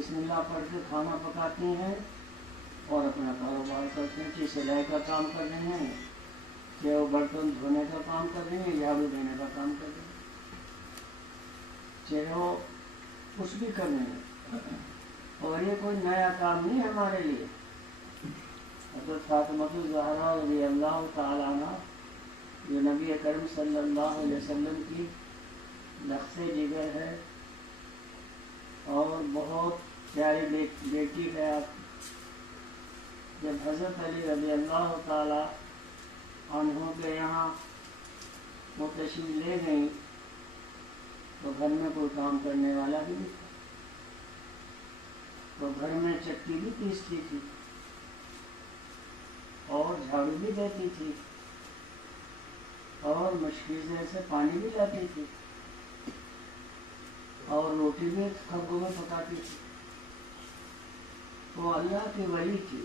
بسم اللہ پڑھ کے کھانا پکاتی ہیں اور اپنا کاروبار کرتے ہیں، کہ سلائی کا کام کر رہے ہیں، کہ وہ برتن دھونے کا کام کر رہے ہیں، جھاڑو دینے کا کام کر رہے ہیں، چاہے وہ کچھ بھی کر رہے ہیں، اور یہ کوئی نیا کام نہیں ہے ہمارے لیے۔ حضرت فاطمہ الزہرا رضی اللہ تعالیٰ عنہ جو نبی کریم صلی اللہ علیہ وسلم کی نقص جگر ہے اور بہت پیاری بیٹی ہے آپ، جب حضرت علی رضی اللہ تعالیٰ عنہ کے یہاں وہ تشریف لے گئیں تو گھر میں کوئی کام کرنے والا بھی نہیں تھا، تو گھر میں چکی بھی پیستی تھی اور جھاڑو بھی دیتی تھی اور مشکل سے پانی بھی لاتی تھی اور روٹی بھی خرگوں میں پکاتی تھی۔ وہ اللہ کی ولی تھی،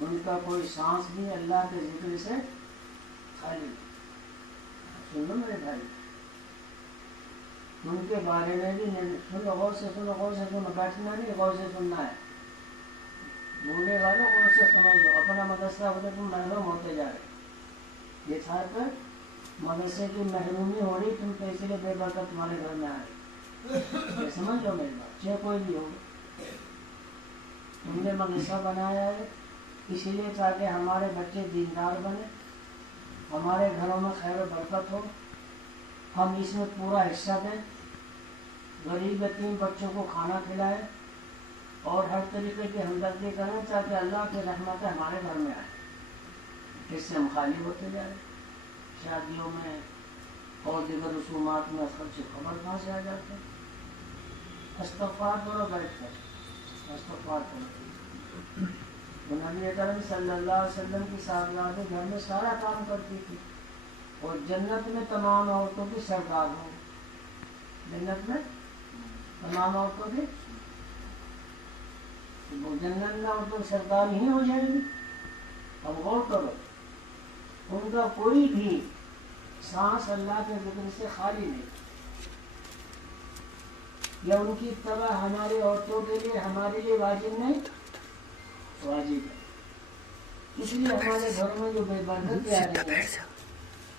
ان کا کوئی سانس بھی اللہ کے ذکر سے خالی نہیں۔ سنو میرے بھائی، ان کے بارے میں بھی سنو، غور سے سنو، غور سے سنو، بیٹھنا نہیں، غور سے سننا ہے۔ بولنے والوں غور سے سمجھ لو، اپنا مدرسہ ہوتے تم محروم ہوتے جا رہے، یہ چھاڑ کر مدرسے کی محرومی ہو رہی، تم تو اسی لیے بے برکت تمہارے گھر میں آئے۔ یہ سمجھ لو میری بات، چاہے کوئی بھی ہو، تم نے مدرسہ بنایا ہے اسی لیے تاکہ ہمارے بچے دیندار بنے، ہمارے گھروں میں خیر و برکت ہو، ہم اس میں پورا حصہ دیں، غریب یتیم بچوں کو کھانا کھلائیں اور ہر طریقے کی ہمدردی کریں تاکہ اللہ کی رحمت ہمارے گھر میں آئے۔ اس سے ہم خالی ہوتے جا رہے، شادیوں میں اور دیگر رسومات میں خرچ خبر کہاں سے آ جاتے ہیں۔ استغفار کرو بیٹھ کر، استغفار کرو۔ تو نبی کریم صلی اللہ علیہ وسلم کی سالگرد گھر میں سارا کام کرتی تھی، اور جنت میں تمام عورتوں کی سردار ہو، جنت میں تمام عورتوں کی، وہ جنت میں عورتوں کی سردار نہیں ہو جائے گی۔ اب غور کرو، ان کا کوئی بھی سانس اللہ کے ذکر سے خالی نہیں، یا ان کی اتباع ہماری عورتوں کے لیے ہمارے لیے واجب نہیں، واجب ہے۔ اس لیے ہمارے گھروں میں جو بے برکت آ رہی ہے،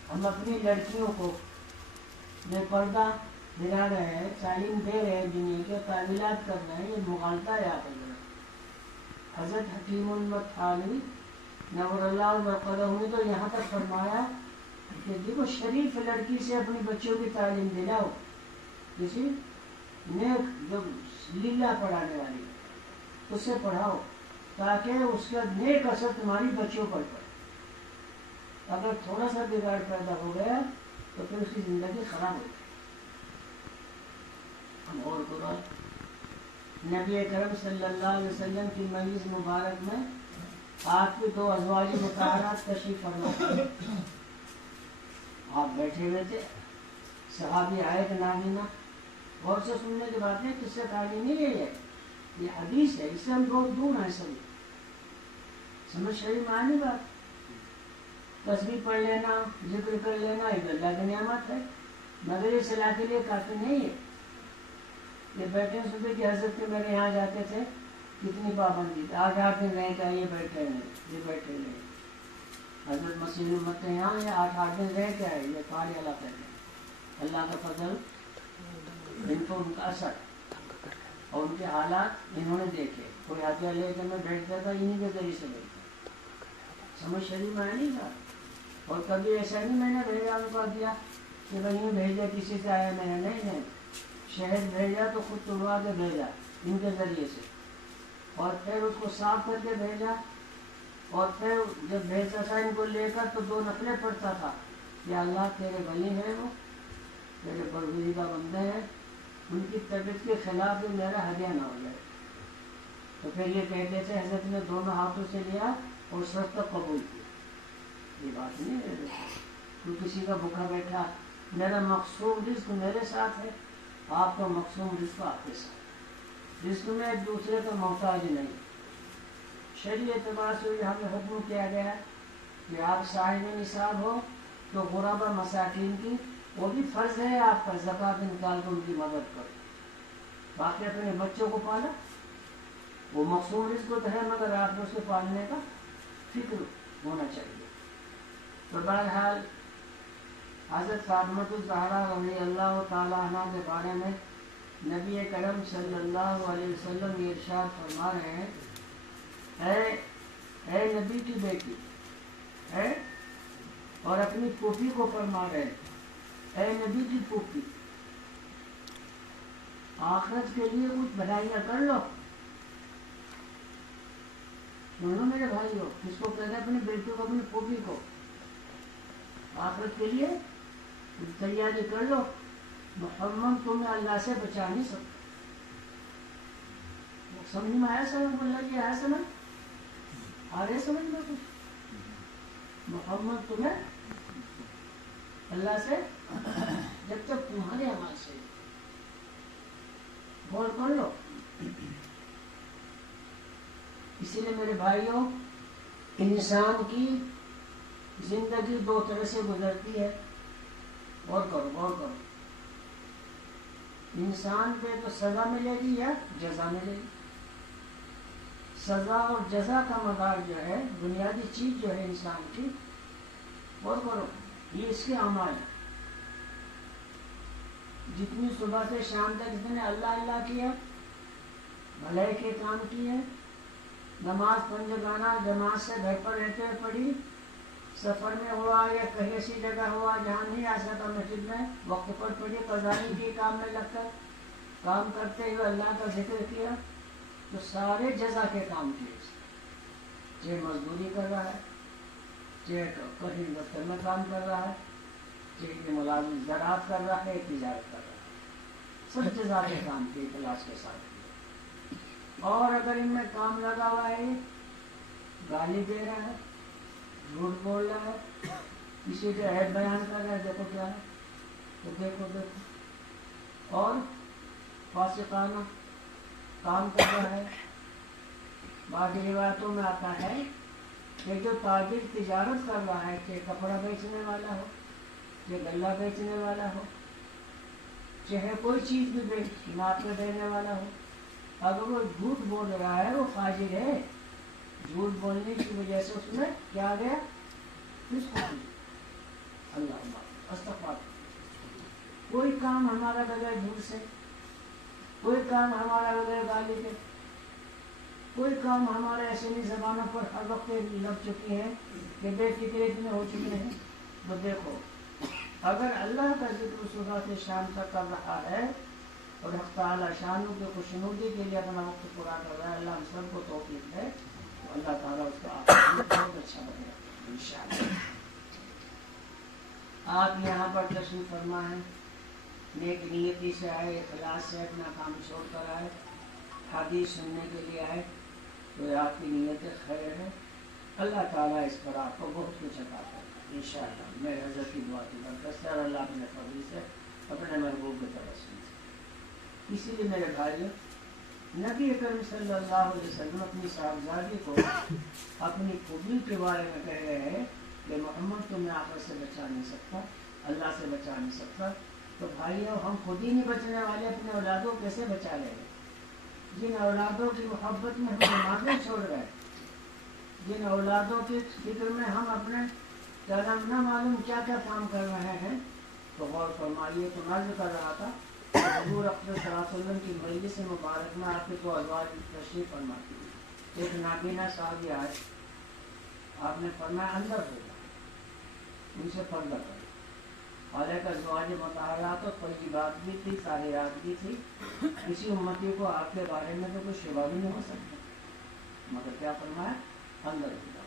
ہم اپنی لڑکیوں کو بے پردہ دلا رہے ہیں، تعلیم دے رہے ہیں، دنیا کے تعمیلات کر رہے ہیں، یہ مغالطہ یاد ہے۔ حضرت حکیم المت تھانوی نور اللہ وبرکاتہ نے تو یہاں تک فرمایا کہ دیکھو شریف لڑکی سے اپنی بچوں کی تعلیم دلاؤ، کسی نیک جو لیلا پڑھانے والی اس سے پڑھاؤ تاکہ اس کا نیک اثر تمہاری بچوں پر پڑے۔ اگر تھوڑا سا بگاڑ پیدا ہو گیا تو پھر اس کی زندگی خراب ہو گئی۔ ہم اور کرو، نبی کرم صلی اللہ علیہ وسلم کی مجلس مبارک میں آپ کی دو ازواج مطہرات تشریف فرما تھے، آپ بیٹھے ہوئے تھے، صحابی آئے کہ نابینا، غور سے سننے کی بات ہے، کس سے تعلیم نہیں لے جائے، یہ حدیث ہے، اس سے ہم بہت دور ہیں سبھی، سمجھ شریف معنی بات۔ تسبیح پڑھ لینا، ذکر کر لینا یہ اللہ کی نعمت ہے، مگر یہ صلاح کے لیے کافی نہیں ہے۔ یہ بیٹھے صبح کی حضرت کے میرے یہاں جاتے تھے، کتنی پابندی تھی، 8 دن رہے کہ یہ بیٹھے نہیں، یہ بیٹھے نہیں۔ حضرت مسیح امت کے یہاں یہ 8 دن رہ کے آئے، یہ پہاڑی علاقے میں، اللہ کا فضل، ان کو ان کا اثر اور ان کے حالات انہوں نے دیکھے۔ کوئی ہاتھیہ لے کے میں بیٹھتا تھا، انہیں کے ذریعے سے بیٹھتا، سمجھ شریف میں نہیں تھا۔ اور کبھی ایسا نہیں میں نے بھیجا ان کو دیا کہ وہیں بھیجا کسی سے آیا میں نے، نہیں، شہد بھیجا تو خود توڑوا کے بھیجا ان کے ذریعے سے، اور پھر اس کو صاف کر کے بھیجا، اور پھر جب بھیجتا تھا ان کو لے کر تو 2 نفلیں پڑھتا تھا، یا اللہ تیرے ولی ہیں، وہ تیرے برگزیدہ بندے ہیں، ان کی طبیعت کے خلاف بھی میرا ہدیہ نہ ہو جائے۔ تو پھر یہ کہتے تھے حضرت نے دونوں ہاتھوں سے لیا اور سر تک قبول کیا۔ یہ بات نہیں ہے تو کسی کا بھوکا بیٹھا، میرا مقصوم رزق میرے ساتھ ہے، آپ کا مقصوم رزق آپ کے ساتھ، رزق میں ایک دوسرے کا محتاج نہیں۔ شرعی اعتبار سے ہمیں حکم کیا گیا ہے کہ آپ صاحب نصاب ہو تو غربا مساکین کی وہ بھی فرض ہے آپ کا، زکوٰۃ نکال کر ان کی مدد کرو۔ باقی اپنے بچوں کو پالا، وہ مقصود رزق تو ہے مگر آپ کو اس کے پالنے کا فکر ہونا چاہیے۔ تو بہرحال حضرت فاطمہ الزہرا رضی اللہ تعالیٰ عنہ کے بارے میں نبی کرم صلی اللہ علیہ وسلم یہ ارشاد فرما رہے ہیں، اے نبی کی بیٹی ہے، اور اپنی پھوپھی کو فرما رہے ہیں، اے نبی کی پھوپھی، آخرت کے لیے کچھ بھلائیاں کر لو۔ سنو میرے بھائیو، کس کو کہہ رہے ہیں؟ اپنی بیٹی کو، اپنی پھوپھی کو، آخرت کے لیے کچھ تیاری کر لو، محمد تمہیں اللہ سے بچا نہیں سکتا۔ سمجھ میں آیا سمجھ؟ اللہ کی آیا سمجھ؟ آ رہے سمجھ میں کچھ؟ محمد تمہیں اللہ سے جب تک تمہارے آواز سے غور کر لو۔ اسی لیے میرے بھائیوں، انسان کی زندگی دو طرح سے گزرتی ہے، غور کرو غور کرو۔ انسان پہ تو سزا ملے گی یا جزا ملے گی۔ سزا اور جزا کا مدار جو ہے، بنیادی چیز جو ہے انسان کی، غور کرو، یہ اس کے اعمال ہے۔ جتنی صبح سے شام تک اس نے اللہ اللہ کیا، بھلائی کے کام کیے، نماز پنجگانہ جماعت سے گھر پر رہتے ہوئے پڑھی، سفر میں ہوا یا کہیں ایسی جگہ ہوا جہاں نہیں آ سکا مسجد میں، وقت پر پڑھی، قضائی کی کام میں لگ کر کام کرتے ہوئے اللہ کا ذکر کیا، تو سارے جزا کے کام کیے۔ چاہے مزدوری کر رہا ہے، چاہے کہیں دفتر میں کام کر رہا ہے، چاہے ملازم زراعت کر رہا ہے، تجارت کر رہا ہے، سب جزا کے کام کیے اخلاص کے ساتھ کیے۔ اور اگر ان میں کام لگا ہوا ہے، گالی دے رہا ہے، جھوٹ بول رہا ہے، کسی کا عیب بیان کر رہا ہے، دیکھو کیا ہے، تو دیکھو دیکھو، اور فاسقانہ کام کر رہا ہے۔ بعض روایتوں میں آتا ہے کہ جو تاجر تجارت کر رہا ہے، کہ کپڑا بیچنے والا ہو، کہ غلہ بیچنے والا ہو، چاہے کوئی چیز بھی بیچ ناپ میں دینے والا ہو، اگر وہ جھوٹ بول رہا ہے، وہ فاجر ہے۔ جھوٹ بولنے کی وجہ سے اس میں کیا آ گیا؟ کس کو اللہ استغفار۔ کوئی کام ہمارا بغیر جھوٹ سے، کوئی کام ہمارا بغیر گالی کے، کوئی کام ہمارے ایسے نہیں زبانوں پر ہر وقت لگ چکی ہیں کہ بے فکر اتنے ہو چکے ہیں۔ تو دیکھو، اگر اللہ کا ذکر صبح سے شام تک کر رہا ہے اور حق تعالیٰ شانوں کے خوشنودی کے لیے اپنا وقت پورا کر رہا ہے، اللہ ہم سب کو توفیق ہے، تو اللہ تعالیٰ اس کا بہت اچھا بنے گا انشاءاللہ۔ آپ یہاں پر تشریف فرما ہے، نیک نیتی سے آئے، اخلاص سے اپنا کام چھوڑ کر آئے، حدیث سننے کے لیے آئے، تو آپ کی نیت خیر ہے، اللہ تعالیٰ اس پر آپ کو بہت کچھ عطا کرے انشاءاللہ۔ میرے حضرت کی دعا کی برکت سے اور اللہ اپنے فضل سے، اپنے محبوب کے توسل سے۔ اسی لیے میرے بھائیوں، نبی کریم صلی اللہ علیہ وسلم اپنی صاحبزادی کو اپنی پھوپھی کے بارے میں کہہ رہے ہیں کہ محمد تمہیں آخرت سے بچا نہیں سکتا، اللہ سے بچا نہیں سکتا۔ تو بھائیوں، ہم خود ہی نہیں بچنے والے، اپنے اولادوں کیسے بچا لیں گے؟ جن اولادوں کی محبت میں ہم نمازیں چھوڑ رہے ہیں، جن اولادوں کی فکر میں ہم اپنے نہ معلوم کیا کیا کام کر رہے ہیں، تو غور فرمائیے۔ تو میں جو کر رہا تھا، حضور اکرم صلی اللہ علیہ وسلم کی مجلس مبارک میں آپ کے دو ازواج تشریف فرماتی ہیں۔ ایک نابینا صاحب آئے، آپ نے فرمایا اندر ہوگا، ان سے پردہ کرو۔ حالانکہ ازواج مطہرات اور طیبات بھی تھی، طاہرات بھی تھی، کسی امتی کو آپ کے بارے میں تو کوئی شبہ بھی نہیں ہو سکتا، مگر کیا فرمایا؟ اندر ہوگا۔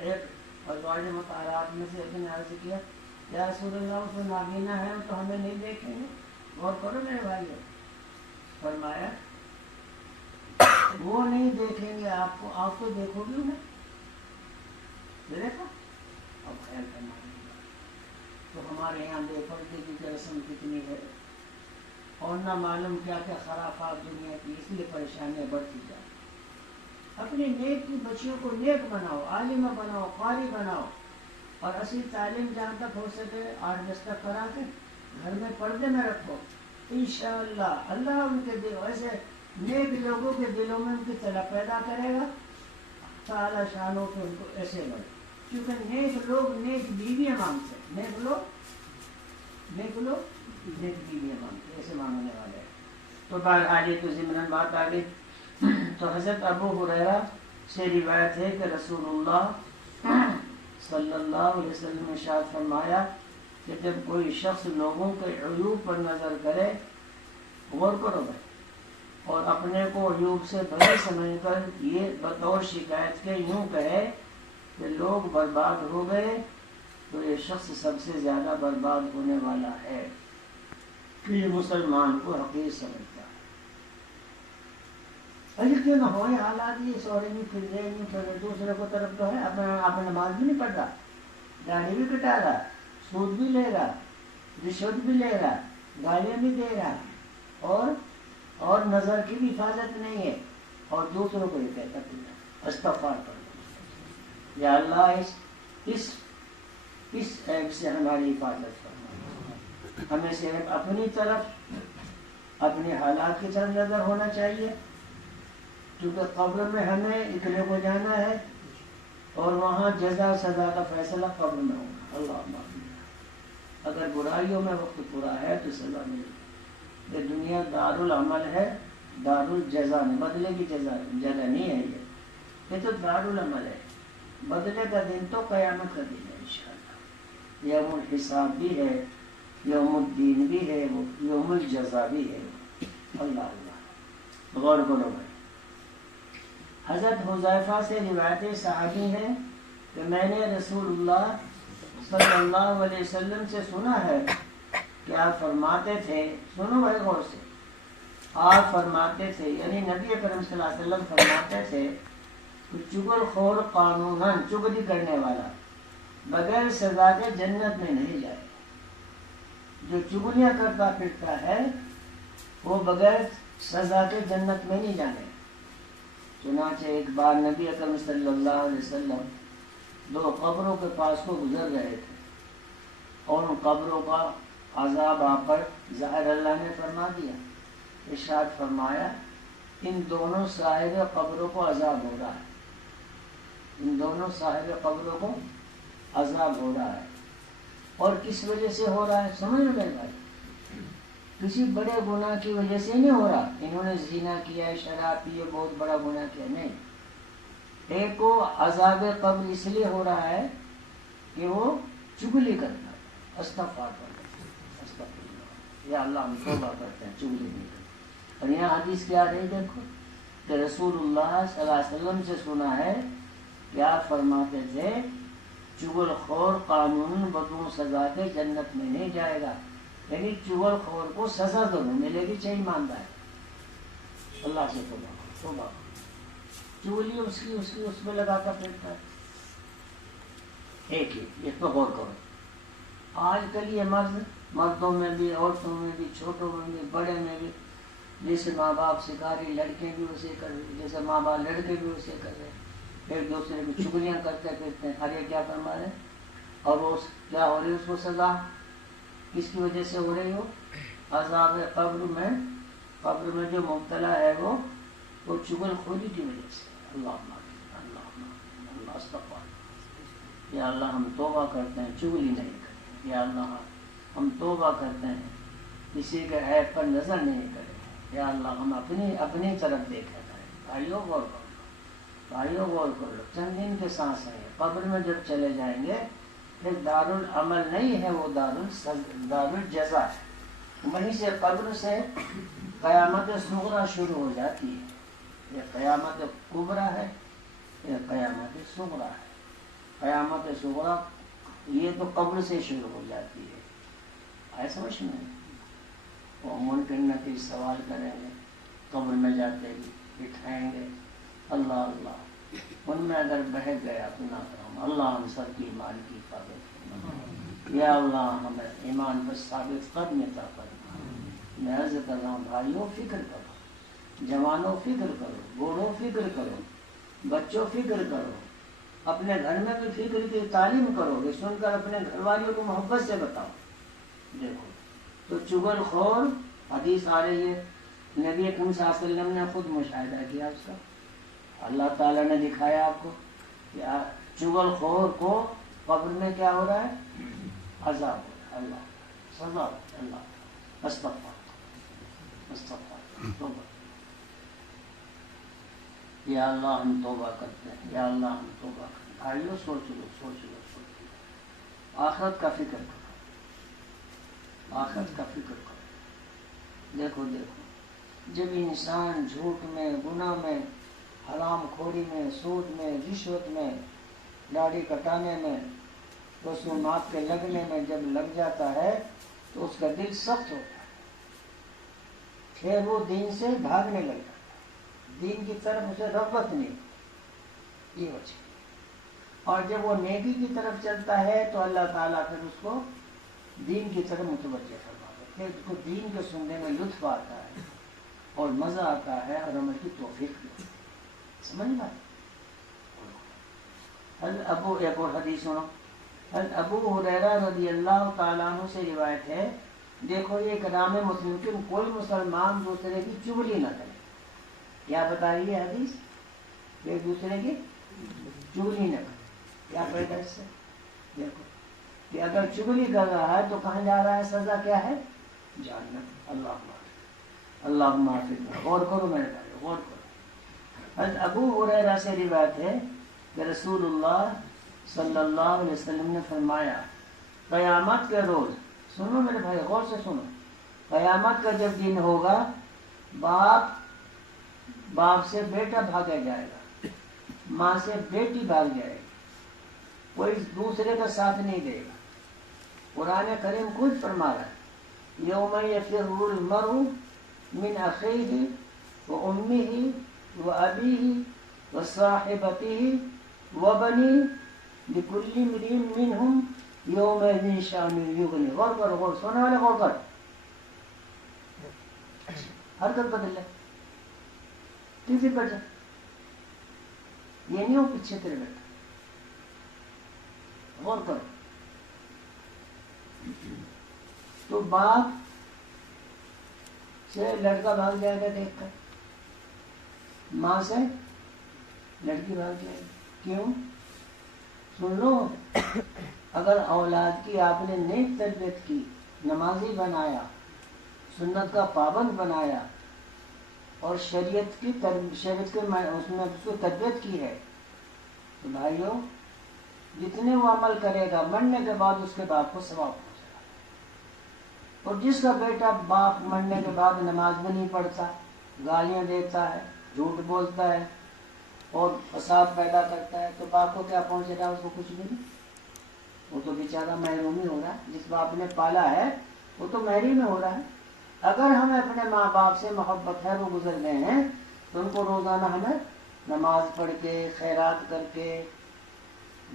ایک ازواج مطہرات میں سے ایک نے عرض کیا، یا رسول اللہ، تو نابینا ہے تو ہمیں نہیں دیکھیں گے؟ غور کرو میرے بھائیو، فرمایا وہ نہیں دیکھیں گے آپ کو، آپ کو دیکھو گی انہیں، دیکھا؟ اب خیال کرنا ہے۔ تو ہمارے یہاں بے پردے کی رسم کتنی ہے، اور نہ معلوم کیا کیا خرافات دنیا کی، اس لیے پریشانیاں بڑھتی جائیں۔ اپنی نیک کی بچیوں کو نیک بناؤ، عالمہ بناؤ، قاری بناؤ، اور اصل تعلیم جہاں تک ہو سکے 8 10 تک کرا کے گھر میں پردے میں رکھو، انشاءاللہ اللہ ان کے دل ایسے نیک لوگوں کے دلوں میں ان کی طلب پیدا کرے گا، تعالی شانوں پہ ان کو ایسے بڑھے، کیونکہ نیک لوگ نیک بیویاں مانگتے ہیں، نیک لوگ نیک بیویاں مانگتے ہیں، ایسے مانگنے والے ہیں۔ تو بہرحال یہ تو ضمن بات آ گئی۔ تو حضرت ابو ہریرہ سے روایت ہے کہ رسول اللہ صلی اللہ علیہ وسلم نے ارشاد فرمایا کہ جب کوئی شخص لوگوں کے عیوب پر نظر کرے، غور کرو بھائی، اور اپنے کو عیوب سے بڑے سمجھ کر یہ بطور شکایت کے یوں کہے کہ لوگ برباد ہو گئے، تو یہ شخص سب سے زیادہ برباد ہونے والا ہے، کہ یہ مسلمان کو حقیر سمجھتا ہے۔ ارے کیوں نہ ہو یہ حالات، یہ سورے میں پھر رہے نہیں پھر رہے، دوسرے کو طرف تو ہے، اپنا نماز بھی نہیں پڑھ رہا، داڑھی بھی کٹا رہا، سود بھی لے رہا، رشوت بھی لے رہا، گالیاں بھی دے رہا، اور نظر کی بھی حفاظت نہیں ہے، اور دوسروں کو یہ کہتا ہے استغفار کرو، یا اللہ اس عیب سے ہماری حفاظت کرنا، ہمیں صرف اپنی طرف، اپنے حالات کی طرف نظر ہونا چاہیے، کیونکہ قبر میں ہمیں اکلے کو جانا ہے، اور وہاں جزا سزا کا فیصلہ قبر میں ہوگا۔ اللہ اگر برائیوں میں وقت پورا ہے تو سزا ملے گی۔ یہ دنیا دار العمل ہے، دار الجزا نہیں، بدلے کی جگہ نہیں ہے، یہ تو دار العمل ہے، بدلے کا دن تو قیامت کا دن ہے انشاءاللہ، یوم الحساب بھی ہے، یوم الدین بھی ہے، وہ یوم الجزا بھی ہے۔ اللہ غور کرو بھائی۔ حضرت حذیفہ سے روایت صحابی ہے کہ میں نے رسول اللہ صلی اللہ علیہ وسلم سے سنا ہے کہ آپ فرماتے تھے، سنو بھائی غور سے، آپ فرماتے تھے، یعنی نبی کریم صلی اللہ علیہ وسلم فرماتے تھے کہ چغل خور قانوناً، چغلی کرنے والا بغیر سزا کے جنت میں نہیں جائے، جو چغلیاں کرتا پھرتا ہے وہ بغیر سزا کے جنت میں نہیں جانے۔ چنانچہ ایک بار نبی اکرم صلی اللہ علیہ وسلم دو قبروں کے پاس کو گزر رہے تھے، اور ان قبروں کا عذاب آپ پر ظاہر اللہ نے فرما دیا، ارشاد فرمایا ان دونوں صاحب قبروں کو عذاب ہو رہا ہے، ان دونوں صاحب قبروں کو عذاب ہو رہا ہے، اور کس وجہ سے ہو رہا ہے سمجھ میں بھائی، کسی بڑے گناہ کی وجہ سے نہیں ہو رہا، انہوں نے زنا کیا ہے، شراب پی ہے، بہت بڑا گناہ کیا، نہیں، ایک کو عذاب قبر اس لیے ہو رہا ہے کہ وہ چغلی کرتا ہے، استغفار کرتا ہے، یا اللہ ہم توبہ کرتے ہیں، چغلی نہیں کرتے۔ اور یہاں حدیث کیا رہی دیکھو کہ رسول اللہ صلی اللہ علیہ وسلم سے سنا ہے کہ آپ فرماتے تھے چغل خور قانون بدون سزا کے جنت میں نہیں جائے گا، یعنی چغل خور کو سزا ضرور ملے گی، چاہیے ایماندار ہے، اللہ سے توبہ چغلی اس میں لگاتا پھرتا ہے۔ ایک ہی اس پہ غور کرو، آج کل یہ مردوں میں بھی، عورتوں میں بھی، چھوٹوں میں بھی، بڑے میں بھی، جیسے ماں باپ سکھا رہی، لڑکے بھی اسے کر رہے، جیسے ماں باپ لڑکے بھی اسے کر رہے، ایک دوسرے کی چغلیاں کرتے پھرتے ہیں، ارے کیا فرما رہے، اور وہ کیا ہو رہی ہے، اس کو سزا کس کی وجہ سے ہو رہی ہو، عذاب قبر میں جو مبتلا ہے وہ چغل خوری کی وجہ سے۔ اللہ استغفار، یا اللہ ہم توبہ کرتے ہیں، چغلی نہیں کرتے، یا اللہ ہم توبہ کرتے ہیں، کسی کے عیب پر نظر نہیں کریں، یا اللہ ہم اپنی طرف دیکھا کریں۔ بھائیوں غور کرو، چند دن کے سانس ہیں، قبر میں جب چلے جائیں گے پھر دار العمل نہیں ہے، وہ دار الجزا ہے، وہیں سے قبر سے قیامت صغریٰ شروع ہو جاتی ہے، یہ قیامت کبریٰ ہے، یہ قیامت صغریٰ ہے۔ قیامت صغریٰ یہ تو قبر سے شروع ہو جاتی ہے، آئے سمجھ میں؟ وہ ممکن نہ کہ سوال کریں گے، قبر میں جاتے ہی بٹھائیں گے، اللہ ان میں اگر بہک گیا گناہ کروں، اللہ ہم سب کی ایمان کی حفاظت کرنا، یا اللہ ہمیں ایمان پر ثابت قدم عطا کرنا۔ میں عرض کر رہا ہوں بھائیوں، فکر کرو، جوانوں فکر کرو، بوڑھوں فکر کرو، بچوں فکر کرو، اپنے گھر میں بھی فکر کی تعلیم کرو گے، سن کر اپنے گھر والوں کو محبت سے بتاؤ۔ دیکھو تو چغل خور حدیث آ رہی ہے، نبی اکرم صلی اللہ علیہ وسلم نے خود مشاہدہ کیا اس کا، اللہ تعالیٰ نے دکھایا آپ کو کہ چغل خور کو قبر میں کیا ہو رہا ہے؟ عذاب ہو رہا ہے، اللہ سزا ہو رہا ہے، اللہ استغفر استغفر توبہ، یا اللہ ہم توبہ کرتے ہیں، یا اللہ ہم توبہ کرتے ہیں۔ بھائیو سوچ لو، آخرت کا فکر کرو، آخرت کا فکر کرو۔ دیکھو جب انسان جھوٹ میں، گناہ میں، حرام خوری میں، سود میں، رشوت میں، داڑھی کٹانے میں، رسومات کے لگنے میں جب لگ جاتا ہے تو اس کا دل سخت ہوتا ہے، پھر وہ دین سے بھاگنے لگتا ہے، دین کی طرف اسے رغبت نہیں، یہ وجہ۔ اور جب وہ نیکی کی طرف چلتا ہے تو اللہ تعالیٰ پھر اس کو دین کی طرف متوجہ فرماتا ہے، پھر اس کو دین کے سننے میں لطف آتا ہے اور مزہ آتا ہے اور عمل کی توفیق بھی ہوتی ہے۔ سمجھ میں ابو ایک اور حدیث سنو، ابو ہریرہ رضی اللہ تعالیٰ عنہ سے روایت ہے، دیکھو یہ کلام مسلم کہ کوئی مسلمان دوسرے کی چغلی نہ کرے۔ کیا بتا رہی ہے حدیث؟ ایک دوسرے کی چغلی نہ کرے۔ کیا فائدہ اس سے؟ دیکھو کہ اگر چغلی کر رہا ہے تو کہاں جا رہا ہے؟ سزا کیا ہے؟ جہنم۔ اللہ معافی، غور کرو میرے بھائی، غور کرو۔ حضرت ابو ہریرہ سے روایت ہے کہ رسول اللہ صلی اللہ علیہ وسلم نے فرمایا، قیامت کے روز، سنو میرے بھائی غور سے سنو، قیامت کا جب دن ہوگا، باپ سے بیٹا بھاگا جائے گا، ماں سے بیٹی بھاگ جائے گی، کوئی دوسرے کا ساتھ نہیں دے گا۔ قرآن کریم خود فرما رہا ہے، یوم یفر المرء من اخیہ وامہ وابیہ وصاحبتہ وبنیہ لکل امرئ منہم یومئذ شأن یغنی۔ غور کر، غور سونے والے غور کر، حرکت بدل لے، تیسری پر جا، یہ نہیں ہو پیچھے تیرے بیٹا، غور کرو۔ تو باپ سے لڑکا بھاگ جائے گا دیکھ کر، ماں سے لڑکی بھاگ جائے گی، کیوں؟ سن لو، اگر اولاد کی آپ نے نیک تربیت کی، نمازی بنایا، سنت کا پابند بنایا اور شریعت کے اس میں اس کو تربیت کی ہے، تو بھائیو جتنے وہ عمل کرے گا مرنے کے بعد اس کے باپ کو ثواب پہنچے گا۔ اور جس کا بیٹا باپ مرنے کے بعد نماز بھی نہیں پڑھتا، گالیاں دیتا ہے، جھوٹ بولتا ہے اور فساد پیدا کرتا ہے، تو باپ کو کیا پہنچے گا؟ اس کو کچھ بھی نہیں، وہ تو بیچارہ محروم ہی ہو رہا ہے۔ جس باپ نے پالا ہے وہ تو محروم ہو رہا ہے۔ اگر ہمیں اپنے ماں باپ سے محبت ہے، وہ گزر گئے ہیں، تو ان کو روزانہ ہمیں نماز پڑھ کے، خیرات کر کے،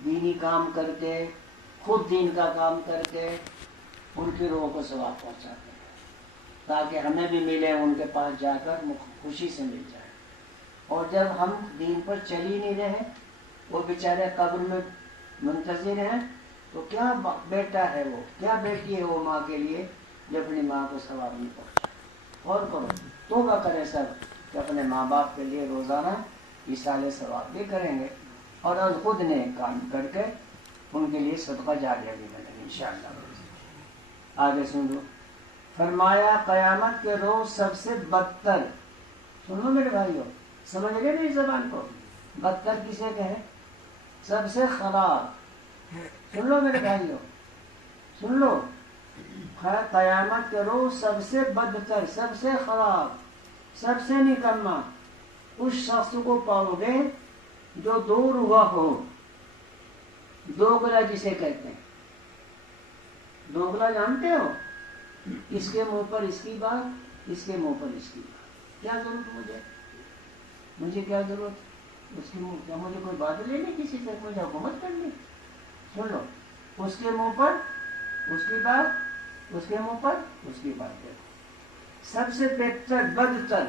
دینی کام کر کے، خود دین کا کام کر کے ان کی روح کو ثواب پہنچاتے ہیں، تاکہ ہمیں بھی ملے، ان کے پاس جا کر خوشی سے مل جائے۔ اور جب ہم دین پر چل ہی نہیں رہے، وہ بیچارے قبر میں منتظر ہیں، تو کیا بیٹا ہے وہ، کیا بیٹی ہے وہ ماں کے لیے جو اپنی ماں کو ثواب نہیں پہنچا۔ اور کرو، توبہ کریں سب کہ اپنے ماں باپ کے لیے روزانہ ایصال ثواب بھی کریں گے اور خود نے کام کر کے ان کے لیے صدقہ جاریہ بھی کریں گے انشاءاللہ۔ آگے سن لو، فرمایا قیامت کے روز سب سے بدتر، سن لو میرے بھائیو، سمجھ گئے میری زبان کو؟ بدتر کسے کہیں؟ سب سے خراب، سن لو میرے بھائیو، سن لو، قیامت کے روز سب سے بدتر، سب سے خراب، سب سے نکما اس شخص کو پاؤ گے جو دور ہوا ہو۔ دوگلا جسے کہتے ہیں، دوگلا جانتے ہو؟ اس کے منہ پر اس کی بات، اس کے منہ پر اس کی بات۔ کیا ضرورت مجھے کیا ضرورت اس کے منہ، کیا مجھے کوئی بات لینی کسی سے، مجھے حکومت کرنی؟ سن لو، اس کے منہ پر اس کی بات، اس کے منہ پر اس کی بات۔ دیکھو سب سے بہتر، بدتر،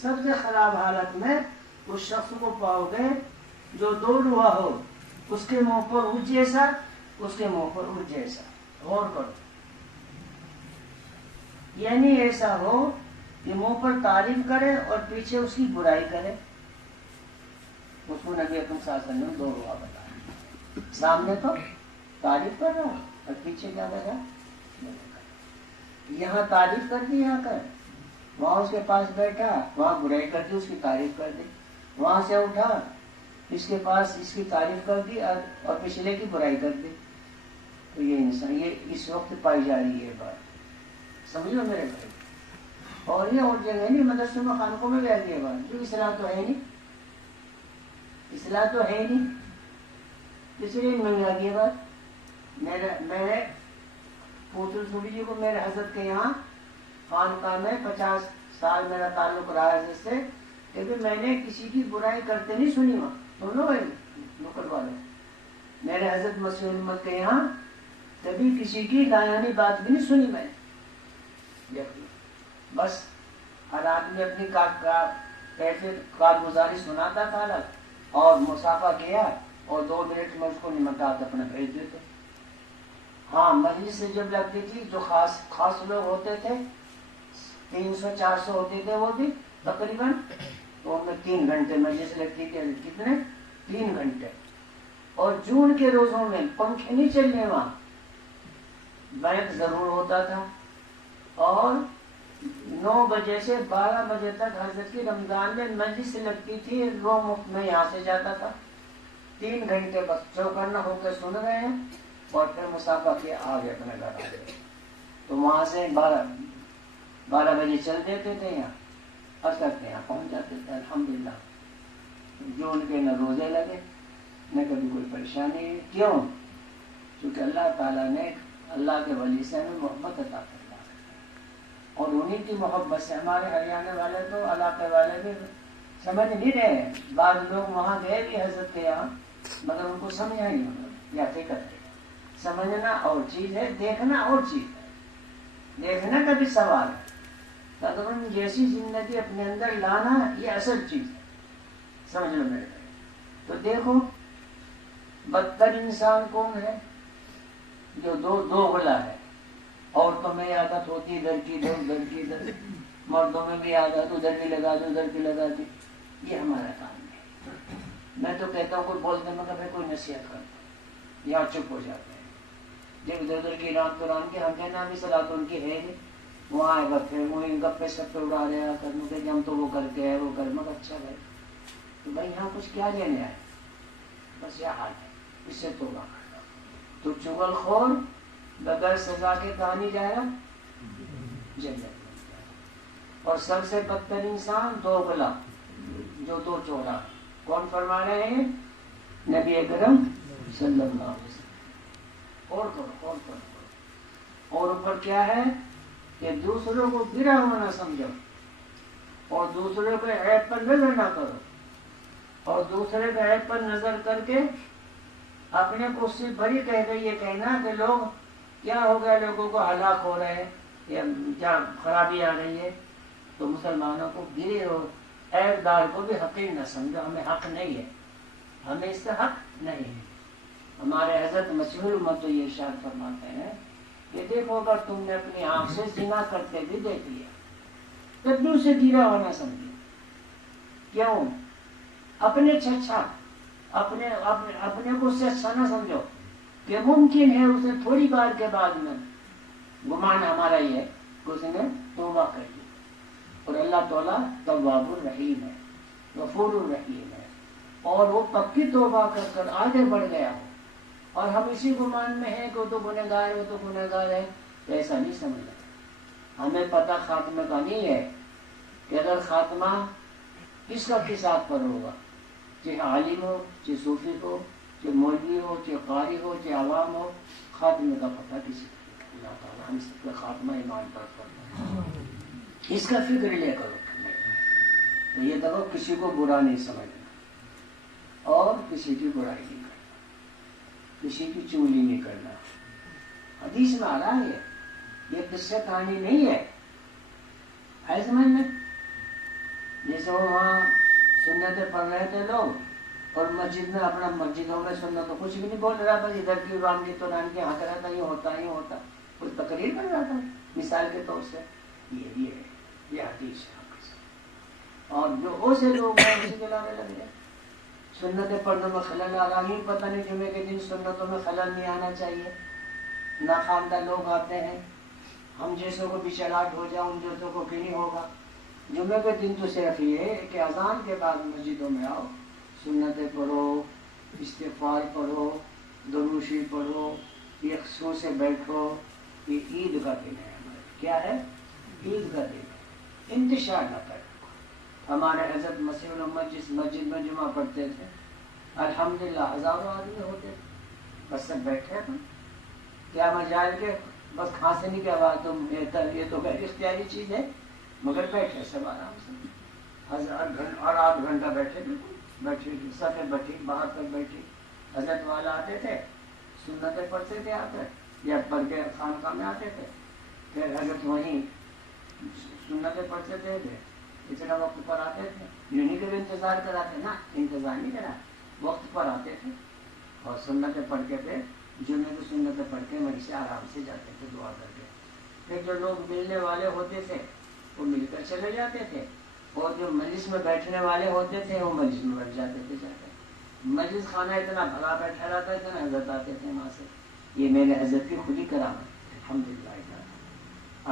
سب سے خراب حالت میں اس شخص کو پاؤ گے جو دور ہوا ہو، اس کے منہ پر اس جیسا، اس کے منہ پر اس جیسا۔ غور کرو، یعنی ایسا ہو کہ منہ پر تعریف کرے اور پیچھے اس کی برائی کرے. اس کو نبی اکرم صلی اللہ علیہ وسلم نے 2 دعا بتایا. سامنے تو تعریف کر رہا ہوں اور پیچھے کیا کر رہا. یہاں تعریف کر دی یہاں کر, وہاں اس کے پاس بیٹھا وہاں برائی کر دی, اس کی تعریف کر دی. وہاں سے اٹھا اس کے پاس اس کی تعریف کر دی اور پچھلے کی برائی کر دی. تو یہ انسان یہ اس وقت پائی جا رہی ہے بات, سمجھو میرے بھائی. اور یہ اور جگہ نہیں, مدرسوں میں خانقوں میں بھی آ گئی ہے بات. جو اصلاح تو ہے نہیں, اصلاح تو ہے نہیں, اس لیے میں آ گئی بات. میرے پوتر سوری جی کو میرے حضرت کے یہاں خانقاہ میں 50 سال میرا تعلق رہا ہے حضرت سے, لیکن میں نے کسی کی برائی کرتے نہیں سنی. وہاں دونوں بھائی نکل والے میرے حضرت مسیح امت کے یہاں کبھی کسی کی لایانی بات بھی نہیں سنی میں نے. بس ہر آدمی اپنی کیفیت کارگزاری سناتا تھا اور مسافہ کیا اور 2 منٹ میں اس کو نمٹات اپنا بھیج دیتے. ہاں مجلس سے جب لگتی تھی جو خاص لوگ ہوتے تھے 300-400 ہوتے تھے وہ بھی تقریباً, تو ان میں 3 گھنٹے مجلس لگتی تھی. کتنے 3 گھنٹے. اور جون کے روزوں میں پنکھے نہیں چلنے, وہاں بیت ضرور ہوتا تھا. اور 9 بجے سے 12 بجے تک حضرت کی رمضان میں مجلس لگتی تھی. رو مفت میں یہاں سے جاتا تھا. 3 گھنٹے بس چوکنا ہو کے سن رہے ہیں اور پھر مسافہ کے آگے اپنے گھر آ گئے. تو وہاں سے 12 بجے چل دیتے تھے یہاں اثر کے یہاں پہنچ جاتے تھے. الحمدللہ جو ان کے نہ روزے لگے نہ کبھی کوئی پریشانی. کیوں؟ کیونکہ اللہ تعالیٰ نے اللہ کے ولی سے ہمیں محبت عطا کرنا ہے, اور انہیں کی محبت سے ہمارے ہریانے والے تو علاقے والے بھی سمجھ نہیں رہے ہیں. بعض لوگ وہاں گئے بھی حضرت کے یہاں مگر ان کو سمجھا نہیں ہوگا یا فکر ہے. سمجھنا اور چیز ہے, دیکھنا اور چیز ہے. دیکھنا کا بھی سوال ہے, تقریباً جیسی زندگی اپنے اندر لانا یہ اصل چیز ہے. سمجھ لو میرے بھائی. تو دیکھو بدتر انسان کون ہے؟ جو دو غلا ہے. عورتوں میں عادت ہوتی ادھر کی ادھر, مردوں میں بھی عادت ادھر کی لگا دو ادھر کی لگا دی. یہ ہمارا کام ہے. میں تو کہتا ہوں کوئی بولنے میں کبھی کوئی نصیحت کرتا یا چپ ہو جاتے ہیں. جب ادھر ادھر کی رات قرآن کے ہم کہنا بھی صلاح ان کی ہے نہیں, وہاں آئے گا پھر وہیں گپے سب پہ اڑا رہا کرنے کے کہ ہم تو وہ کر کے ہے وہ کر. مگر اچھا بھائی تو بھائی یہاں کچھ کیا لینے آئے, بس یہ حال ہے. اس سے توبہ کرنا. تو چغل خور بغیر سزا کے کہانی جائے گا جنت. اور سب سے بدتر انسان 2 غلا جو 2 چورا. کون فرما رہے ہیں؟ نبی اکرم صلی اللہ علیہ وسلم. اور اوپر کیا ہے کہ دوسروں کو گرا ہوا نہ سمجھو, اور دوسروں کے عیب پر نظر نہ کرو, اور دوسرے کے عیب پر نظر کر کے اپنے کو اس سے بڑی کہہ گئی یہ کہنا کہ لوگ کیا ہو گیا, لوگوں کو ہلاک ہو رہے ہیں یا جہاں خرابی آ رہی ہے. تو مسلمانوں کو گرے ہو عیب دار کو بھی حقیر نہ سمجھو. ہمیں حق نہیں ہے, ہمیں اس سے حق نہیں ہے. ہمارے حضرت مسیح الامت تو یہ ارشاد فرماتے ہیں کہ دیکھو اگر تم نے اپنی آنکھ سے زنا کرتے بھی دیکھ لیا کدو سے گرا ہونا سمجھے. کیوں؟ اپنے چھچا اپنے کو سے اچھا نہ سمجھو کہ ممکن ہے اسے تھوڑی بار کے بعد میں گمان ہمارا یہ ہے کہ اس نے توبہ کر دی. اور اللہ تعالیٰ تواب الرحیم ہے, غفور الرحیم ہے, اور وہ پکی توبہ کر کر آگے بڑھ گیا ہو, اور ہم اسی گمان میں ہیں کہ وہ تو گنہگار ہے, وہ تو گنہگار ہے. تو ایسا نہیں سمجھنا. ہمیں پتہ خاتمہ کا نہیں ہے کہ اگر خاتمہ کس کا کس ہاتھ پر ہوگا, چاہے عالم ہو, چاہے صوفی ہو, چاہے مولوی ہو, چاہے قاری ہو, چاہے عوام ہو, خاتمے کا پتہ کسی کو. اللہ تعالیٰ ہم سب کا خاتمہ ایمان پر فرمائے. اس کا فکر لے کرو. تو یہ دیکھو کسی کو برا نہیں سمجھنا اور کسی کی برائی نہیں کرنا, کسی کی چولی نہیں کرنا. حدیث میں آ رہا ہے, یہ قصہ کہانی نہیں ہے. ہے سمجھ میں؟ جیسے وہ وہاں سنتیں پڑھ رہے تھے لوگ اور مسجد میں اپنا مسجدوں میں سننا تو کچھ بھی نہیں بول رہا تھا. ادھر کی رام کی تو رام کی ہاتھ رہا تھا, یہ ہوتا کوئی تقریر کر رہا تھا مثال کے طور سے. یہ حدیث ہے. اور جو اسے لوگ ہیں اسی کے لانے لگ گئے. سنتیں پڑھنے میں خلل آ رہا ہے، پتہ نہیں جمعے کے دن سنتوں میں خلل نہیں آنا چاہیے. ناخواندہ لوگ آتے ہیں، ہم جیسوں کو بھی چلاٹ ہو جائے ان جیسوں کو بھی نہیں ہوگا. جمعے کے دن تو صرف یہ ہے کہ اذان کے بعد مسجدوں میں آؤ، سنتیں پڑھو، استغفار پڑھو، درود شریف پڑھو، ایک سو سے بیٹھو. یہ عید کا دن ہے ہمارے. کیا ہے؟ عید کا دن ہے. انتشار نہ کرو. ہمارے حضرت مسیح الامت جس مسجد میں جمعہ پڑھتے تھے الحمدللہ ہزاروں آدمی ہوتے تھے. بس سب بیٹھے تھے. کیا مجال کے بس کھانسنے کی آواز تو یہ تو غیر اختیاری چیز ہے، مگر بیٹھے سب آرام سے. 1000 گھنٹہ اور 8 گھنٹہ بیٹھے، بالکل بیٹھے، سفے بیٹھی، باہر تک بیٹھی. حضرت والا آتے تھے، سنتیں پڑھتے تھے آ کر، یا پڑھ کے خانقاہ میں آتے تھے. پھر حضرت وہیں سنتیں پڑھتے تھے. اتنا وقت پر آتے تھے. یہ نہیں کہ انتظار کراتے، نا انتظار نہیں کرا، وقت پر آتے تھے اور سنتیں پڑھ کے پھر جمعے کو سنتیں پڑھ کے وہیں سے آرام سے جاتے تھے دعا کر کے. پھر جو لوگ ملنے والے ہوتے تھے وہ مل کر چلے جاتے تھے، اور جو مجلس میں بیٹھنے والے ہوتے تھے وہ مجلس میں بیٹھ جاتے تھے. جا کر مجلس خانہ اتنا بھرا بیٹھا رہتا ہے، اتنا حضرت آتے تھے وہاں سے. یہ میرے حضرت کی خود ہی کرامت ہے الحمدللہ.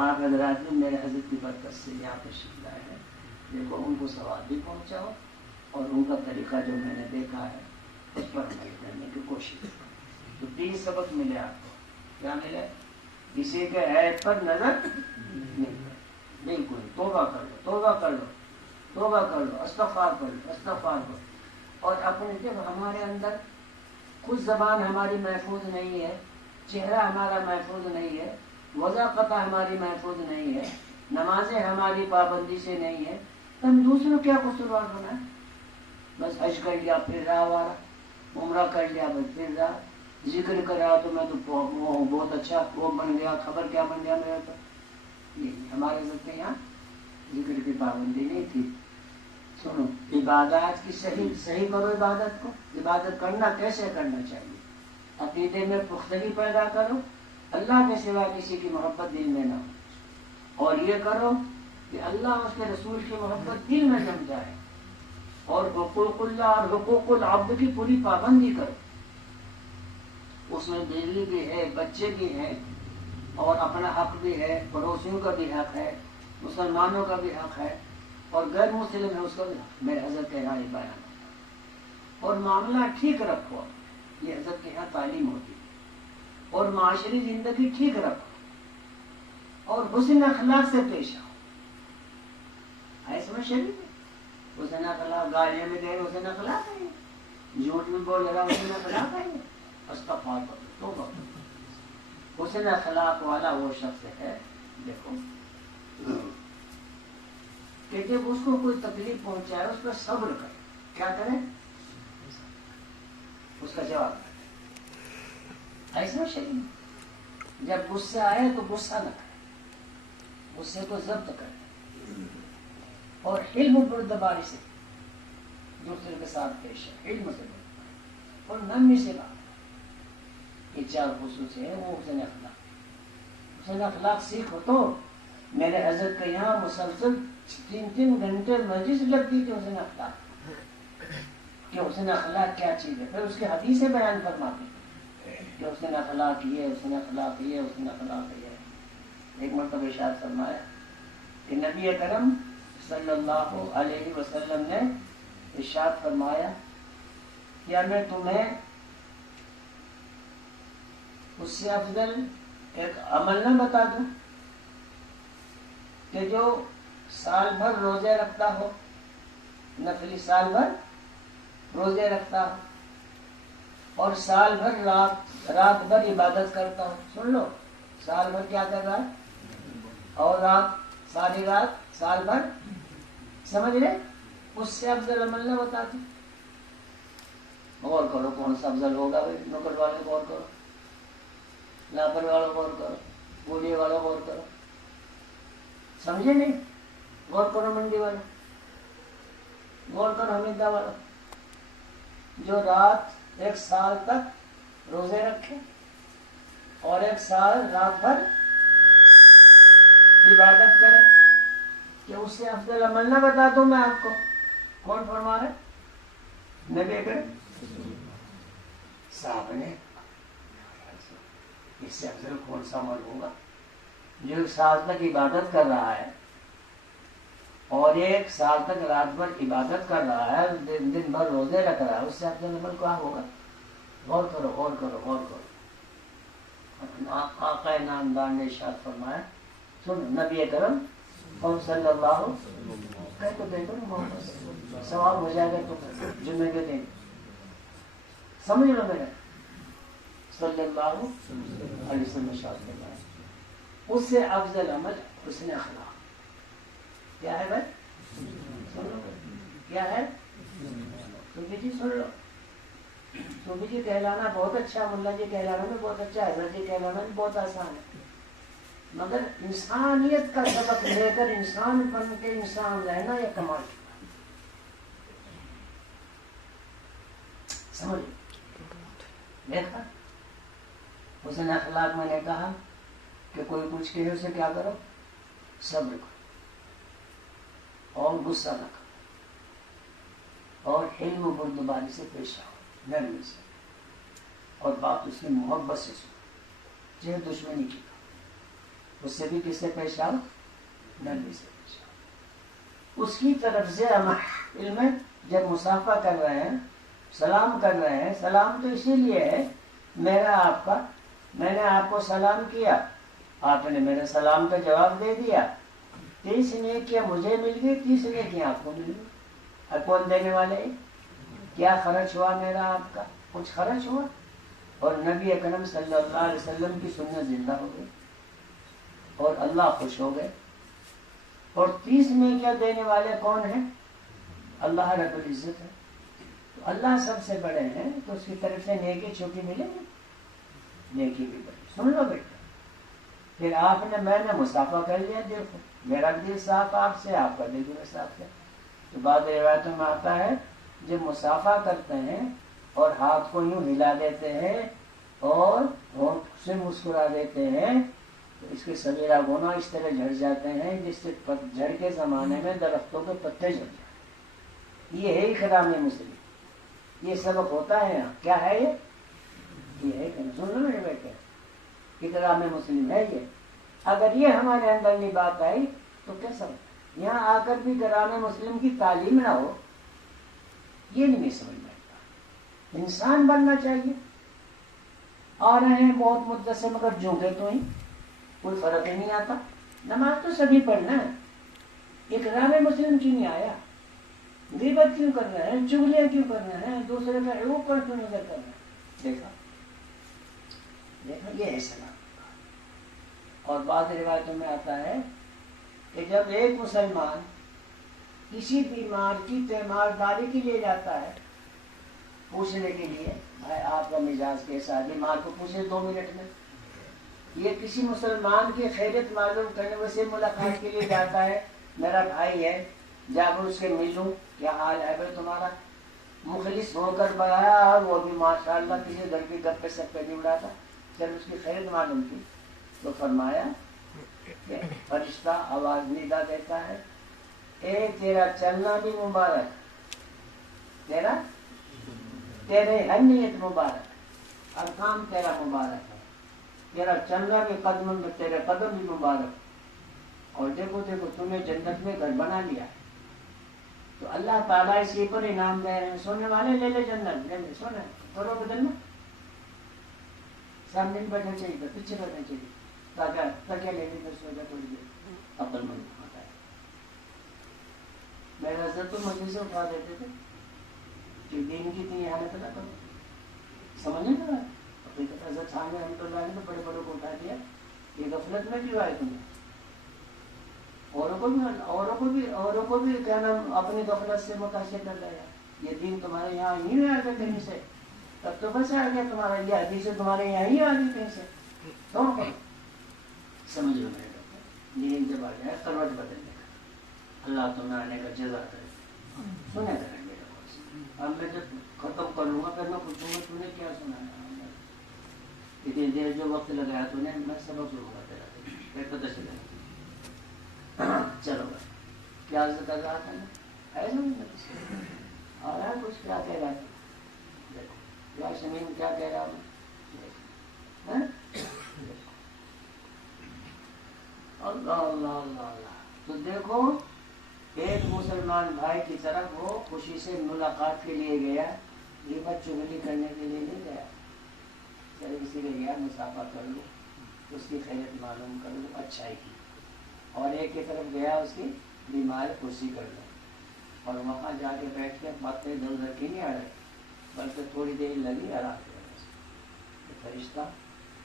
آپ حضرات نے میرے حضرت کی برکت سے یہاں تشریف لائے ہیں. دیکھو ان کو ثواب بھی پہنچاؤ اور ان کا طریقہ جو میں نے دیکھا ہے اس پر عمل کرنے کی کوشش کرو. تو 30 سبق ملے آپ کو. کیا ملے؟ کسی کے عیب پر نظر نہیں کرے. بالکل توبہ کر لو، توبہ کر لو، توبہ کر لو، استغفار کر لو، استغفار کر لو. اور اپنے جب ہمارے اندر خود زبان ہماری محفوظ نہیں ہے، چہرہ ہمارا محفوظ نہیں ہے، وضاقت ہماری محفوظ نہیں ہے، نمازیں ہماری پابندی سے نہیں ہے، تو ہم دوسروں کیا قصوروار بنائیں؟ بس حج کر لیا پھر رہا وارا، عمرہ کر لیا بس پھر رہا، ذکر کر رہا تو میں تو بہت اچھا وہ بن گیا، خبر کیا بن گیا میرا. تو یہ ہمارے حضرت کے یہاں ذکر کی پابندی نہیں تھی. سنو، عبادات کی صحیح کرو. عبادت کو، عبادت کرنا کیسے کرنا چاہیے؟ عقیدے میں پختگی پیدا کرو، اللہ کے سوا کسی کی محبت دل میں نہ ہو. اور یہ کرو کہ اللہ اس کے رسول کی محبت دل میں جم جائے. اور حقوق اللہ اور حقوق العبد کی پوری پابندی کرو. اس میں بیوی بھی ہے، بچے بھی ہیں، اور اپنا حق بھی ہے، پڑوسیوں کا بھی حق ہے، مسلمانوں کا بھی حق ہے، اور غیر مسلم ہے اس کا بھی حق. میرے حضرت کے یہاں یہ بیان ہوتا ہے. اور معاملہ ٹھیک رکھو، یہ حضرت کے یہاں تعلیم ہوتی ہے. اور معاشری زندگی ٹھیک رکھو اور حسن اخلاق سے پیش آؤ. ایسے میں شریف ہے حسن اخلاق. گالیاں میں دے حسن اخلاق ہے، جھوٹ میں بول رہا حسن اخلاق ہے. استغفار کرو، توبہ کرو. حسن اخلاق والا وہ شخص ہے، دیکھو کہ جب اس کو کوئی تکلیف پہنچائے اس پر صبر کرے. کیا کرے؟ اس کا جواب کرے. ایسا شریف جب غصہ آئے تو غصہ نہ کرے، غصے کو ضبط کرے، اور حلم و بردباری سے دوسرے کے ساتھ پیش ہے. علم سے اور نرمی سے بات. یہ 4 خصوص ہیں وہ حسن اخلاق. حسن اخلاق سیکھو تو میرے حضرت کے یہاں مسلسل 3 گھنٹے مجلس لگتی تھی حسن اخلاق کہ حسن اخلاق کیا چیز ہے. پھر اس کی حدیثیں بیان فرماتی کہ حسن اخلاق یہ، حسن اخلاق یہ، حسن اخلاق یہ. ایک مرتبہ ارشاد فرمایا کہ نبی کرم صلی اللہ علیہ وسلم نے ارشاد فرمایا کیا میں تمہیں اس سے افضل ایک عمل نہ بتا دوں کہ جو سال بھر روزے رکھتا ہو، نفلی سال بھر روزے رکھتا ہو، اور سال بھر رات بھر عبادت کرتا ہو. سن لو، سال بھر کیا کر رہا ہے اور ساری رات سال بھر. سمجھ رہے؟ اس سے افضل عمل نہ بتا دوں. غور کرو کون سا افضل ہوگا بھائی. نوکر والے غور کرو، لاپر والا غور کرو، بولیے والا غور کرو. سمجھے نہیں؟ غور کرو منڈی والا، غور کرو حمیدہ والا. جو رات 1 سال تک روزے رکھے اور 1 سال رات بھر عبادت کریں کہ اس سے افضل عمل نہ بتا دوں میں آپ کو؟ کون فرما رہا ہے؟ نبی کریم صاحب نے اس سے افضل کون سا عمل ہوگا؟ جو 1 سال تک عبادت کر رہا ہے اور 1 سال تک رات بھر عبادت کر رہا ہے، دن بھر روزے رکھ رہا ہے، اس سے افضل عمل کیا ہوگا؟ غور کرو غور کرو غور کرو. آقا نامدار نے ارشاد فرمایا، سن نبی کرم اور صلی اللہ کہہ تو دیکھو محمد ثواب ہو جائے گا تو جمعے کے دن سمجھ لو میرے صلی اللہ علیہ وسلم ارشاد فرمایا اس سے افضل عمل حسن اخلاق. کیا ہے بھائی؟ سن لو کیا ہے؟ صوفی جی سن لو. صوفی جی کہلانا بہت اچھا، ملا جی کہلانا بھی بہت اچھا، حضرت جی کہلانا بھی بہت آسان ہے، مگر انسانیت کا سبق لے کر انسان بن کے انسان رہنا یہ کمال کی بات. سمجھ دیکھا حسن اخلاق میں نے کہا کہ کوئی کچھ کہے اسے کیا کرو؟ صبر کرو اور غصہ نہ کرو اور علم و بردباری سے پیش آؤ، نرمی سے، اور بات اس کی محبت سے سنو، چاہے دشمنی کی اس سے بھی کس سے پیش آؤ؟ نرمی سے پیش آؤ. اس کی طرف سے علم جب مصافحہ کر رہے ہیں، سلام کر رہے ہیں، سلام تو اسی لیے ہے میرا آپ کا، میں نے آپ کو سلام کیا، آپ نے میرے سلام کا جواب دے دیا، 30 نیکیاں مجھے مل گئی، 30 نیکیاں آپ کو مل گئی. اور کون دینے والے ہیں؟ کیا خرچ ہوا میرا آپ کا؟ کچھ خرچ ہوا؟ اور نبی اکرم صلی اللہ علیہ وسلم کی سنت زندہ ہو گئی اور اللہ خوش ہو گئے. اور 30 نیکیاں دینے والے کون ہیں؟ اللہ رب العزت ہے. تو اللہ سب سے بڑے ہیں تو اس کی طرف سے نیکی چھوٹی ملے گی، نیکی بھی بڑی. سن لو بیٹا، پھر آپ نے میں نے مصافحہ کر لیا، دیکھو میرا دل صاف آپ سے، آپ کا دل بھی صاف ہے. تو بعض روایتوں میں آتا ہے جب مصافحہ کرتے ہیں اور ہاتھ کو یوں ہلا دیتے ہیں اور ہونٹ سے مسکرا دیتے ہیں تو اس کے سویرا گنا اس طرح جھڑ جاتے ہیں جس سے جھڑ کے زمانے میں درختوں کے پتے جھڑ جاتے ہیں. یہ ہے اکرام مسلم، یہ سبق ہوتا ہے یہاں. کیا ہے یہ ہے کہ سن لو میرے بیٹے، اکرام مسلم ہے یہ. اگر یہ ہمارے اندر نہیں بات آئی تو کیسا ہوتا؟ یہاں آ کر بھی اکرام مسلم کی تعلیم نہ ہو، یہ نہیں سمجھ میں آتا. انسان بننا چاہیے. آ رہے ہیں بہت مدت سے مگر جھونکے تو ہی کوئی فرق ہی نہیں آتا. نماز تو سبھی پڑھنا ہے، اکرام مسلم کیوں نہیں آیا؟ غیبت کیوں کر رہے ہیں؟ چغلیاں کیوں کر رہے ہیں؟ دوسرے کا عیوب پر کیوں نظر کر رہے ہیں؟ دیکھا یہ ہے سلام. اور بعض روایتوں میں آتا ہے کہ جب ایک مسلمان کسی بیمار کی تیمارداری کے لیے جاتا ہے، پوچھنے کے لیے بھائی آپ کا مزاج کیسا ہے، بیمار کو پوچھے 2 منٹ میں. یہ کسی مسلمان کی خیریت معلوم کرنے سے ملاقات کے لیے جاتا ہے، میرا بھائی ہے، جا کر اس کے ملوں، کیا حال ہے بھائی تمہارا، مخلص ہو کر بڑھایا، اور وہ بھی ماشاءاللہ کسی گھر کی گپ پہ سب پہ نہیں اڑاتا. جب اس کی خیریت معلوم کی تو فرمایا کہ فرشتہ آواز ندا دیتا ہے، اے تیرا چلنا بھی مبارک، تیرے ہر نیت مبارک، اور کام تیرا مبارک ہے، تیرا چلنا بھی قدم میں، تیرے قدم بھی مبارک. اور دیکھو دیکھو تمہیں جنت میں گھر بنا لیا. تو اللہ تعالیٰ اسی پر انعام دے رہے ہیں، سونے والے لے لے جنت، لے لے سونا کرو بدلنا. سامنے بیٹھنا چاہیے، پیچھے بیٹھنا چاہیے، تاکہ تکیہ لینے میں سو جائے تھوڑی دیر، عقل مند ہوتا ہے. میرے حضرت تو مجھے سے اٹھا دیتے تھے کہ دین کی اتنی حالت نہ کرو. سمجھنے کا حقیقت حضرت صاحب رحمۃ اللہ نے تو بڑے بڑوں کو اٹھا دیا. یہ غفلت میں کیوں آئے تمہیں؟ اوروں کو بھی کیا نام اپنی غفلت سے متاثر کر رہے ہیں. یہ دین تمہارے یہاں ہی نہیں آ گیا کہیں سے، تب تو بس آ گیا تمہارا، یہ حدیث تمہارے یہاں ہی آ گئی کہیں سے. سمجھ لو میرے ڈاکٹر، دین جب آ جائے کروٹ بدلنے کا، اللہ تمہیں آنے کا جزا کرے. سنے کریں میرے پاس، اب میں جب ختم کروں گا پھر میں پوچھوں گا تم نے کیا سنا ہے، اتنی دیر جو وقت لگایا تو نے، میں سبق لوں گا تیرا، پھر پتہ چلے گا. چلو بھائی کیا عرض کر رہا تھا نا ہے نا اور ہے کچھ کیا کہہ رہا تھا دیکھو یا شمیم کیا کہہ رہا ہوں اللہ اللہ اللہ اللہ. تو دیکھو ایک مسلمان بھائی کی طرف وہ خوشی سے ملاقات کے لیے گیا, غیبت چغلی کرنے کے لیے نہیں گیا, چلے کسی نے گیا مسافہ کر لو, اس کی خیریت معلوم کر لو, اچھائی کی. اور ایک کی طرف گیا اس کی بیمار خوشی کر لو, اور وہاں جا کے بیٹھ کے باتیں ادھر ادھر کی نہیں آ رہی, بلکہ تھوڑی دیر لگی آرام کرنے. فرشتہ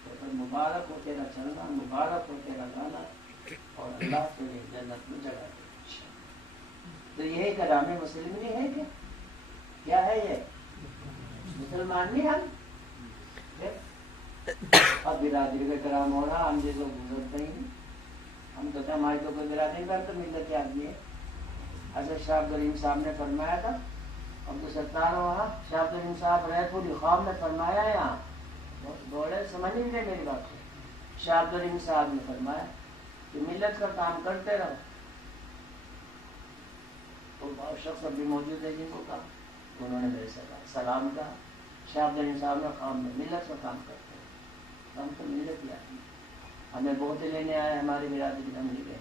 تو مبارک ہو تیرا چلنا, مبارک ہو تیرا گانا, اور اللہ تیرے جنت میں جگہ دے. تو یہ کلام مسلم نہیں ہے کیا؟ کیا ہے یہ؟ مسلمان نہیں ہم. اب برادری کا کرام ہو رہا, ہم جیسے گزرتے ہی ہم تو ہماری تو کوئی برادری پر تو ملت آدمی ہے. حضرت شاہ عبدالرحیم صاحب نے فرمایا تھا, عبدالستار وہاں شاہ عبدالرحیم صاحب رہے پوری خواب میں فرمایا ہے, یہاں بولے سمجھ نہیں گئے میری بات کو. شاہ عبدالرحیم صاحب نے فرمایا کہ ملت کا کام کرتے رہو. تو بہت شخص اب بھی موجود ہے جن کو کہا, انہوں نے میرے سے سلام کہا. شاہ عبدالرحیم صاحب نے خواب میں ملت کا کام کرتے ہیں, ہم تو ملت ہی آتی, ہمیں بہت لینے آئے ہماری برادری, ہم نہیں گئے,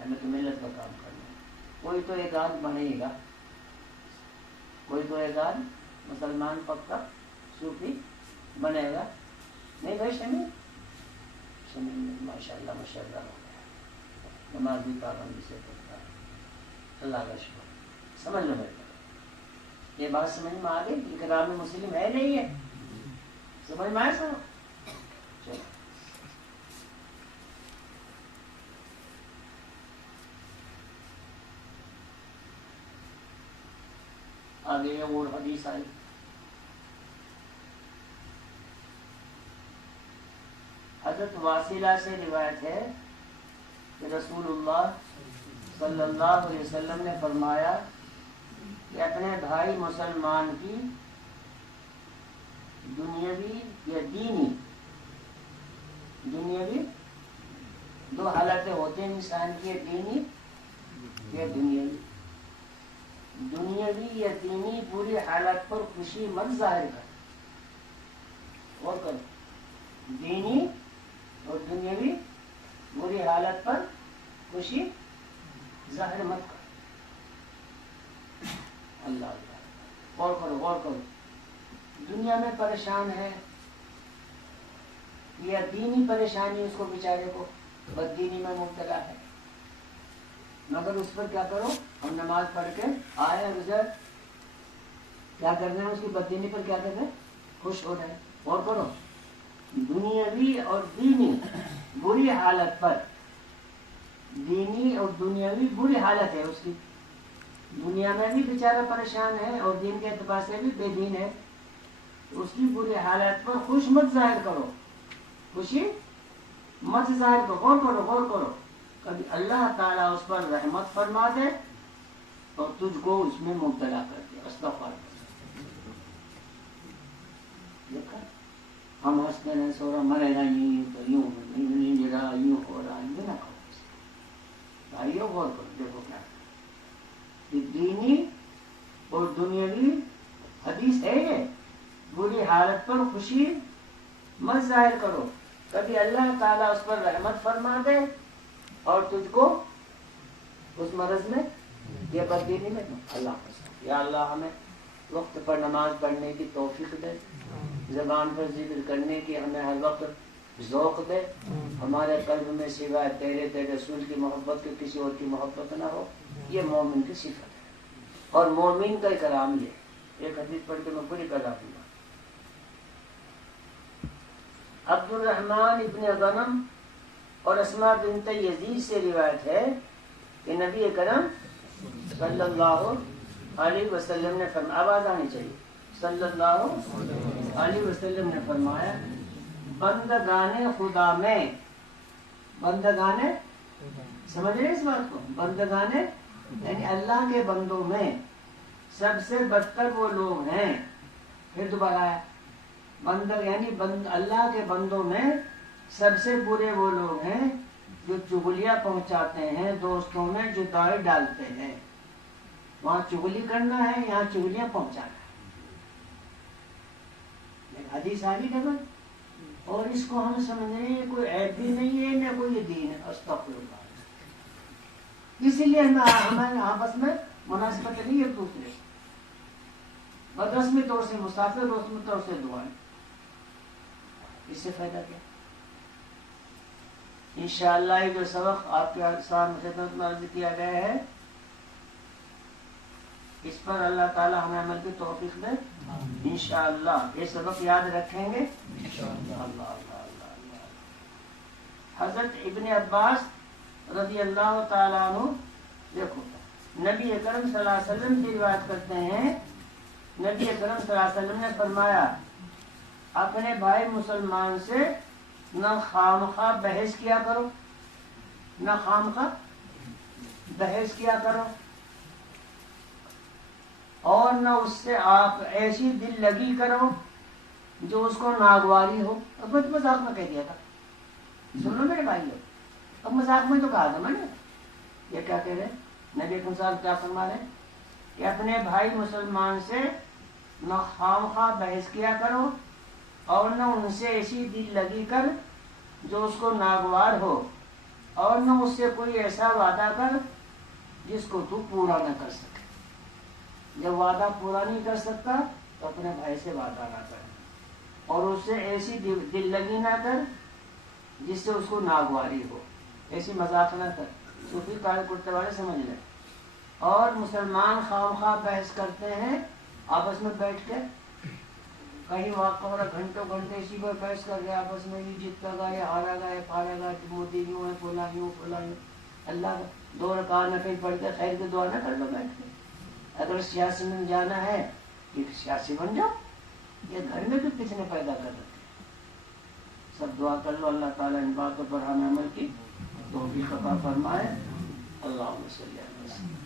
ہمیں تو ملت کا کام کرنا ہے. کوئی تو ایک آدھ بنے گا, کوئی تو ایک آدھ مسلمان پکا صوفی بنے گا. نہیں بھائی شمیل شمیل ماشاء اللہ مشرہ ہو گیا, نماز بھی پابندی سے پڑھتا ہے, اللہ کا شکر. سمجھ لو میرے یہ بات سمجھ میں آ گئی کہ کلام مسلم ہے نہیں ہے, سمجھ میں آیا سر. چلو آگے اور حدیث آئی. حضرت واصلہ سے روایت ہے کہ رسول اللہ صلی اللہ علیہ وسلم نے فرمایا کہ اپنے بھائی مسلمان کی دنیاوی یا دنیاوی دو حالتیں ہوتے ہیں انسان کی, دینی یا دنیاوی. دنیاوی یا دینی بری حالت پر خوشی مت ظاہر کر, اور کرو دینی اور دنیاوی بری حالت پر خوشی ظاہر مت کر. اللہ اللہ غور کرو, غور کرو. دنیا میں پریشان ہے یا دینی پریشانی, اس کو بیچارے کو بددینی میں مبتلا ہے, مگر اس پر کیا کرو, ہم نماز پڑھ کے آئے گزر کیا کرنا ہے, اس کی بددینی پر کیا کرنا ہے, خوش ہو رہے. غور کرو, دنیاوی اور دینی بری حالت پر, دینی اور دنیاوی بری حالت ہے اس کی, دنیا میں بھی بیچارہ پریشان ہے اور دین کے اعتبار سے بھی بے دین ہے, اس کی بری حالت پر خوش مت ظاہر کرو, خوشی مت ظاہر کرو. غور کرو, غور کرو, کبھی اللہ تعالیٰ اس پر رحمت فرما دے اور تجھ کو اس میں مبتلا کر دے. استغفار. دیکھا ہم ہنستے رہے, سو رہا مرے گا یوں تو یوں جڑا یوں ہو رہا, یہ نہ کرو بھائیو. غور کرو, دیکھو کیا دینی اور دنیاوی حدیث ہے یہ, بری حالت پر خوشی مت ظاہر کرو, کبھی اللہ تعالیٰ اس پر رحمت فرما دے اور تجھ کو اس مرض میں یا بددینی میں. اللہ یا اللہ ہمیں وقت پر نماز پڑھنے کی توفیق دے, زبان پر ذکر کرنے کی ہمیں ہر وقت ذوق دے, ہمارے قلب میں سوائے تیرے رسول کی محبت کے کسی اور کی محبت نہ ہو. یہ مومن کی صفت ہے, اور مومن کا کلام یہ. ایک حدیث پڑھ کے میں پوری کر رہا ہوں. عبد الرحمن ابن غنم اور اسماء بنت یزید سے روایت ہے کہ نبی کرم صلی اللہ علیہ وسلم نے فرمایا, آواز آنی چاہیے, صلی اللہ علیہ وسلم نے فرمایا, بندگان خدا میں, بندگان سمجھ رہے اس بات کو, بندگان یعنی اللہ کے بندوں میں سب سے بدتر وہ لوگ ہیں. پھر دوبارہ آیا, بندہ یعنی اللہ کے بندوں میں سب سے برے وہ لوگ ہیں جو چغلیاں پہنچاتے ہیں، دوستوں میں جدائی ڈالتے ہیں. وہاں چغلی کرنا ہے، یہاں چغلیاں پہنچانا ہے. حدیث آگی ڈبل. اور اس کو ہم سمجھ رہے ہیں کوئی عیب بھی نہیں ہے نہ کوئی دین ہے. استغفر اللہ. اسی لیے ہمارے آپس میں مناسبت نہیں ایک دوسرے سے. اور رسمی طور سے مسافر، رسمی طور سے دعائیں. اس سے فائدہ کیا؟ انشاءاللہ یہ جو سبق آپ کے سامنے خدمت میں عرض کیا گیا ہے، اس پر اللہ تعالی ہمیں عمل کی توفیق دے. انشاءاللہ یہ سبق یاد رکھیں گے. اللہ اللہ اللہ اللہ. حضرت ابن عباس رضی اللہ تعالیٰ عنہ، دیکھو نبی اکرم صلی اللہ علیہ وسلم کی روایت کرتے ہیں، نبی اکرم صلی اللہ علیہ وسلم نے فرمایا اپنے بھائی مسلمان سے نہ خامخواہ بحث کیا کرو، نہ خامخواہ بحث کیا کرو، اور نہ اس سے آپ ایسی دل لگی کرو جو اس کو ناگواری ہو. اب میں مذاق میں کہہ دیا تھا، سن لو میرے بھائی. اب مذاق میں تو کہا تھا میں نے. یہ کیا کہہ رہے نبی اکرم صاحب کیا فرما رہے کہ اپنے بھائی مسلمان سے نہ خامخواہ بحث کیا کرو اور نہ ان سے ایسی دل لگی کر جو اس کو ناگوار ہو، اور نہ اس سے کوئی ایسا وعدہ کر جس کو تو پورا نہ کر سکے. جب وعدہ پورا نہیں کر سکتا تو اپنے بھائی سے وعدہ نہ کر، اور اس سے ایسی دل لگی نہ کر جس سے اس کو ناگواری ہو. ایسی مذاق نہ کر. صوفی قائل کرتے والے سمجھ لیں. اور مسلمان خواہ بحث کرتے ہیں آپس میں بیٹھ کے، کہیں واقع ہو رہا گھنٹوں گھنٹے اسی پر بحث کر رہے آپس میں، یہ جیتا گا، یہ ہارا گا، یہ پارا گا، مودی یوں ہے، فلاں یوں، فلاں یوں. اللہ کا 2 رکعت نفل پڑھ کے خیر کی دعا نہ کر لو بیٹھ کے. اگر سیاسی میں جانا ہے کہ سیاسی بن جاؤ. یہ گھر میں بھی کتنے پیدا کر رکھے. سب دعا کر لو اللہ تعالیٰ ان باتوں پر ہمیں عمل کی توفیق عطا فرمائے. اللہم صلی اللہ علیہ وسلم.